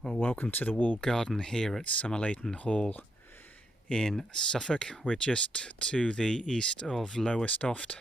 Well, welcome to the walled garden here at Somerleyton Hall in Suffolk. We're just to the east of Lowestoft,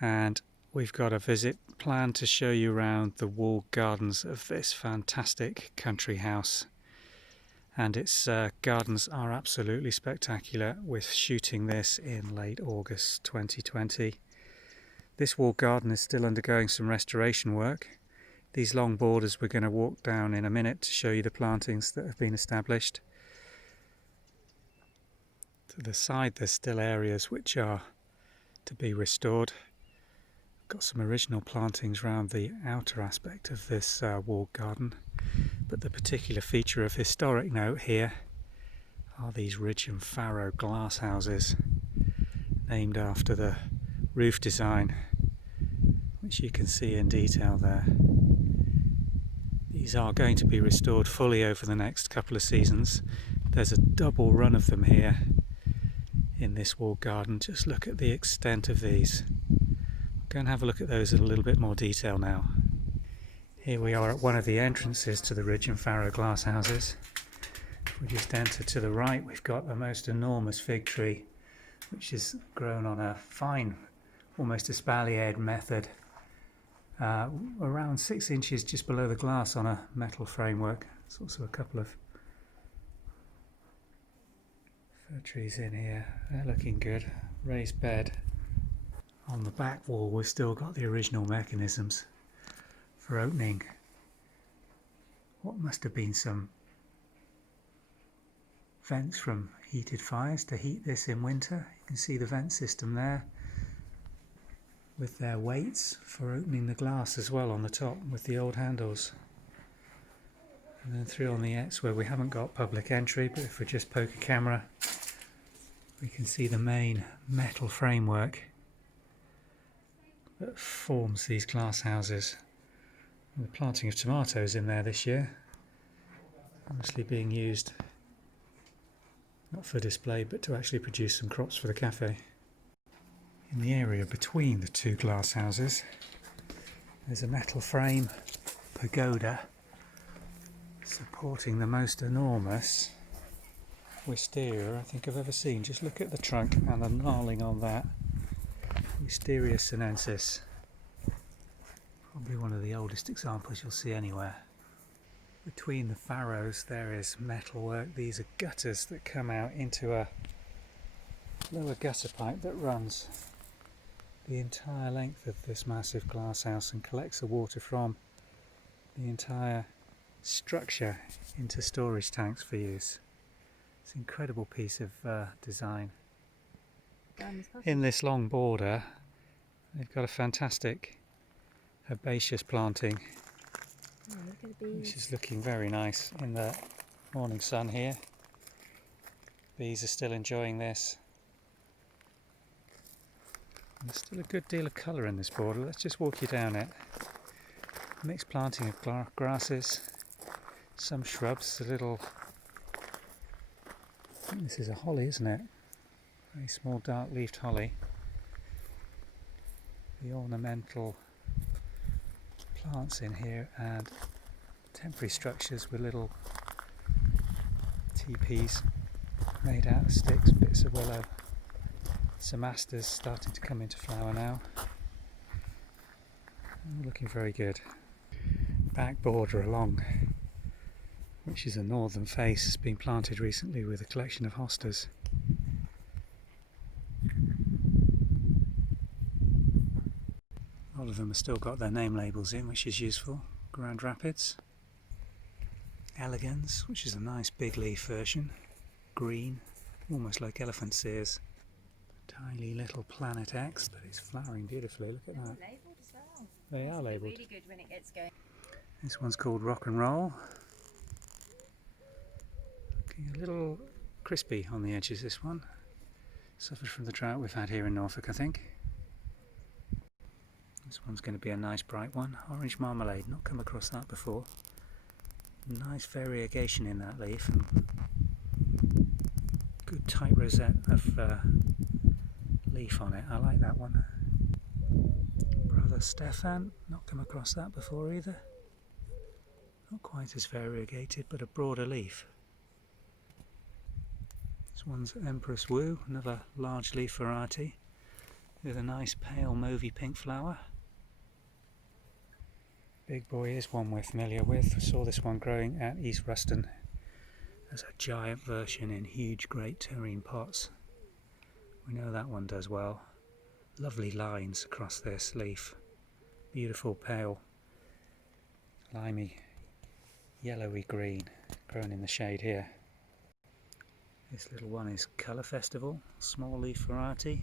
and we've got a visit planned to show you around the walled gardens of this fantastic country house. And its gardens are absolutely spectacular. We're shooting this in late August 2020. This walled garden is still undergoing some restoration work. These long borders we're going to walk down in a minute to show you the plantings that have been established. To the side there's still areas which are to be restored. Got some original plantings around the outer aspect of this walled garden, but the particular feature of historic note here are these ridge and farrow glasshouses, named after the roof design, which you can see in detail there. These are going to be restored fully over the next couple of seasons. There's a double run of them here in this walled garden. Just look at the extent of these. Go and have a look at those in a little bit more detail now. Here we are at one of the entrances to the ridge and farrow glasshouses. If we just enter to the right, we've got a most enormous fig tree, which is grown on a fine, almost espaliered method. Around 6 inches just below the glass on a metal framework. There's also a couple of fir trees in here. They're looking good. Raised bed. On the back wall we've still got the original mechanisms for opening what must have been some vents from heated fires to heat this in winter. You can see the vent system there, with their weights for opening the glass as well on the top with the old handles. And then through on the X where we haven't got public entry, but if we just poke a camera we can see the main metal framework that forms these glass houses. And the planting of tomatoes in there this year, obviously being used not for display but to actually produce some crops for the cafe. In the area between the two glass houses there's a metal frame pagoda supporting the most enormous wisteria I think I've ever seen. Just look at the trunk and the gnarling on that. Wisteria sinensis. Probably one of the oldest examples you'll see anywhere. Between the farrows there is metalwork. These are gutters that come out into a lower gutter pipe that runs the entire length of this massive glass house and collects the water from the entire structure into storage tanks for use. It's an incredible piece of design. In this long border they've got a fantastic herbaceous planting, which is looking very nice in the morning sun here. Bees are still enjoying this. There's still a good deal of colour in this border. Let's just walk you down it. Mixed planting of grasses, some shrubs, a little... I think this is a holly, isn't it? Very small dark-leafed holly. The ornamental plants in here and temporary structures with little teepees made out of sticks, bits of willow. Some asters starting to come into flower now. Looking very good. Back border along, which is a northern face, has been planted recently with a collection of hostas. A lot of them have still got their name labels in, which is useful. Grand Rapids. Elegans, which is a nice big leaf version. Green, almost like elephant's ears. Tiny little Planet X, but it's flowering beautifully. Look at that. Labelled as well. They are labelled. Really good when it gets going. This one's called Rock and Roll. Looking a little crispy on the edges, this one. Suffered from the drought we've had here in Norfolk, I think. This one's going to be a nice bright one. Orange marmalade, not come across that before. Nice variegation in that leaf. And good tight rosette of leaf on it. I like that one. Brother Stefan, not come across that before either. Not quite as variegated, but a broader leaf. This one's Empress Wu, another large leaf variety with a nice pale mauvey pink flower. Big boy is one we're familiar with. We saw this one growing at East Ruston as a giant version in huge great terrine pots. We know that one does well. Lovely lines across this leaf. Beautiful pale, limey, yellowy green, grown in the shade here. This little one is Colour Festival, small leaf variety.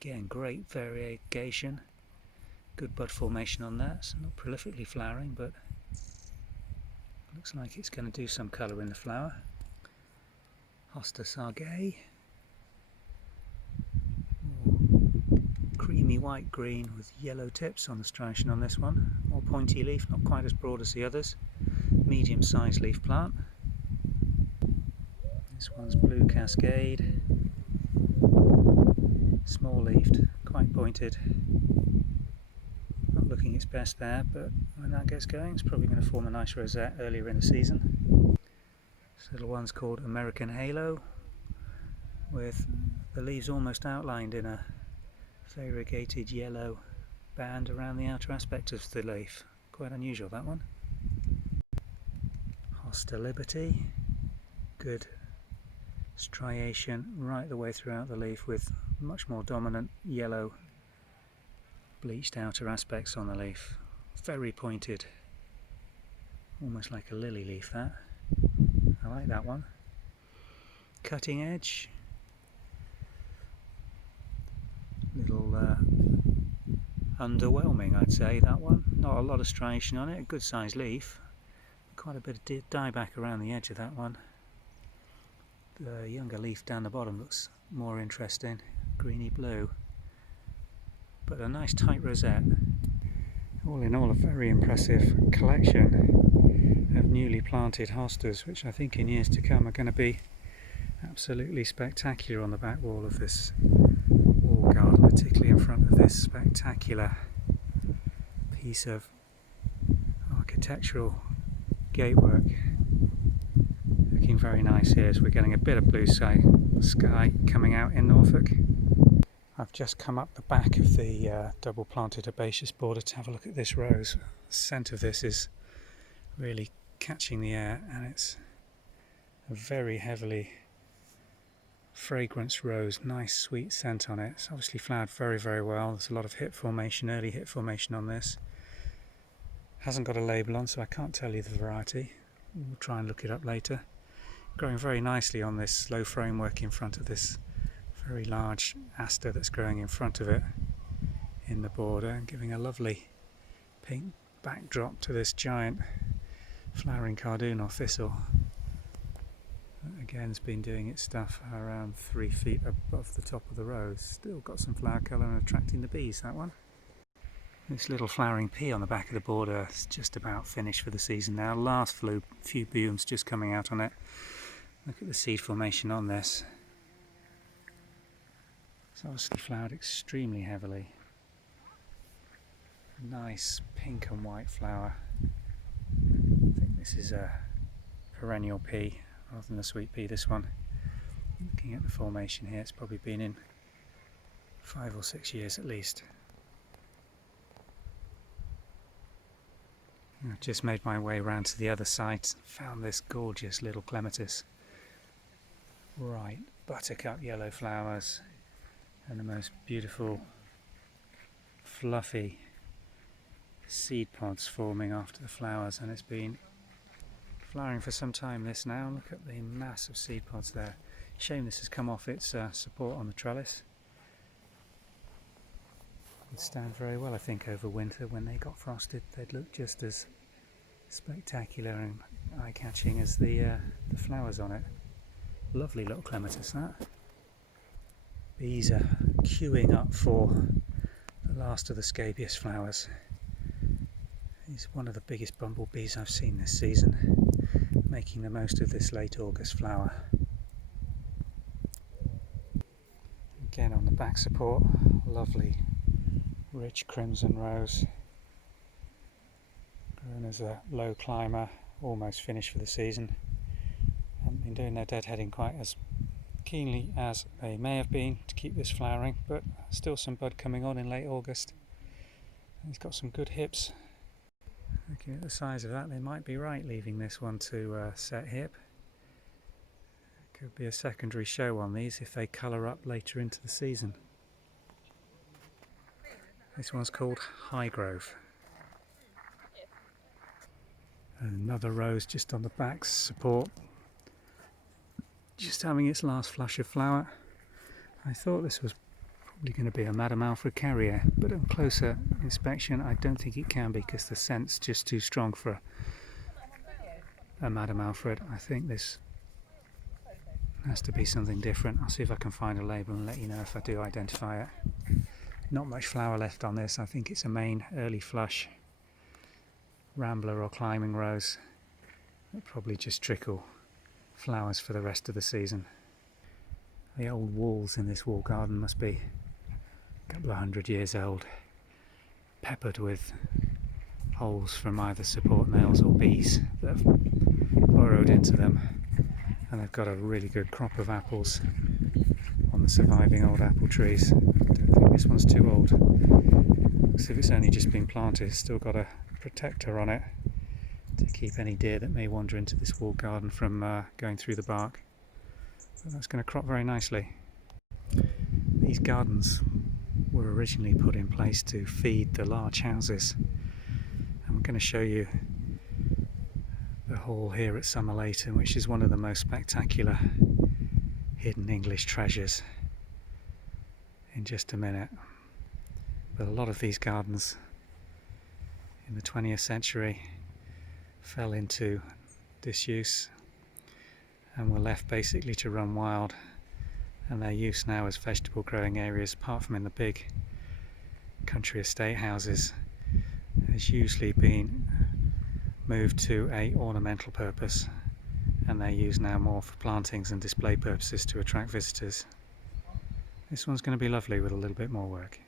Again, great variegation. Good bud formation on that. It's not prolifically flowering, but looks like it's going to do some colour in the flower. Hosta Sargay. Creamy white green with yellow tips on the striation on this one. More pointy leaf, not quite as broad as the others. Medium sized leaf plant. This one's Blue Cascade. Small leafed, quite pointed. Not looking its best there, but when that gets going it's probably going to form a nice rosette earlier in the season. This little one's called American Halo, with the leaves almost outlined in a variegated yellow band around the outer aspect of the leaf. Quite unusual, that one. Hosta Liberty, good striation right the way throughout the leaf with much more dominant yellow bleached outer aspects on the leaf. Very pointed, almost like a lily leaf that. I like that one. Cutting edge, little underwhelming I'd say, that one. Not a lot of striation on it, a good sized leaf. Quite a bit of dieback around the edge of that one. The younger leaf down the bottom looks more interesting, greeny blue, but a nice tight rosette. All in all, a very impressive collection of newly planted hostas, which I think in years to come are going to be absolutely spectacular on the back wall of this wall garden, particularly in front of this spectacular piece of architectural gatework. Looking very nice here, so we're getting a bit of blue sky coming out in Norfolk. I've just come up the back of the double planted herbaceous border to have a look at this rose. The scent of this is really catching the air, and it's a very heavily fragrance rose, nice sweet scent on it. It's obviously flowered very well. There's a lot of hip formation, early hip formation on this. Hasn't got a label on, so I can't tell you the variety. We'll try and look it up later. Growing very nicely on this low framework in front of this very large aster that's growing in front of it in the border, and giving a lovely pink backdrop to this giant flowering Cardinal thistle. That again has been doing its stuff around 3 feet above the top of the rose. Still got some flower colour and attracting the bees, that one. This little flowering pea on the back of the border is just about finished for the season now. Last few blooms just coming out on it. Look at the seed formation on this. It's obviously flowered extremely heavily. Nice pink and white flower. I think this is a perennial pea rather than a sweet pea, this one. Looking at the formation here, it's probably been in 5 or 6 years at least. I've just made my way round to the other side, found this gorgeous little clematis. Right, buttercup yellow flowers and the most beautiful fluffy seed pods forming after the flowers, and it's been flowering for some time this now. Look at the massive seed pods there. Shame this has come off its support on the trellis. Would stand very well, I think, over winter. When they got frosted they'd look just as spectacular and eye-catching as the flowers on it. Lovely little clematis, that. Bees are queuing up for the last of the scabious flowers. He's one of the biggest bumblebees I've seen this season, making the most of this late August flower. Again on the back support, lovely rich crimson rose, Grown as a low climber, almost finished for the season. Haven't been doing their deadheading quite as keenly as they may have been to keep this flowering, but still some bud coming on in late August. He's got some good hips. Looking at the size of that, they might be right leaving this one to set hip. Could be a secondary show on these if they colour up later into the season. This one's called Highgrove. Another rose just on the back support, just having its last flush of flower. I thought this was probably going to be a Madame Alfred Carrier, but on closer inspection I don't think it can be, because the scent's just too strong for a Madame Alfred. I think this has to be something different. I'll see if I can find a label and let you know if I do identify it. Not much flower left on this. I think it's a main early flush rambler or climbing rose. It'll probably just trickle flowers for the rest of the season. The old walls in this wall garden must be a couple of 100 years old, peppered with holes from either support nails or bees that have burrowed into them. And they've got a really good crop of apples on the surviving old apple trees. I don't think this one's too old. Looks as if it's only just been planted. It's still got a protector on it to keep any deer that may wander into this walled garden from going through the bark. But that's going to crop very nicely. These gardens were originally put in place to feed the large houses. And we're going to show you the hall here at Somerleyton, which is one of the most spectacular hidden English treasures, in just a minute. But a lot of these gardens in the 20th century fell into disuse and were left basically to run wild, and their use now as vegetable growing areas, apart from in the big country estate houses, has usually been moved to a ornamental purpose, and they're used now more for plantings and display purposes to attract visitors. This one's going to be lovely with a little bit more work.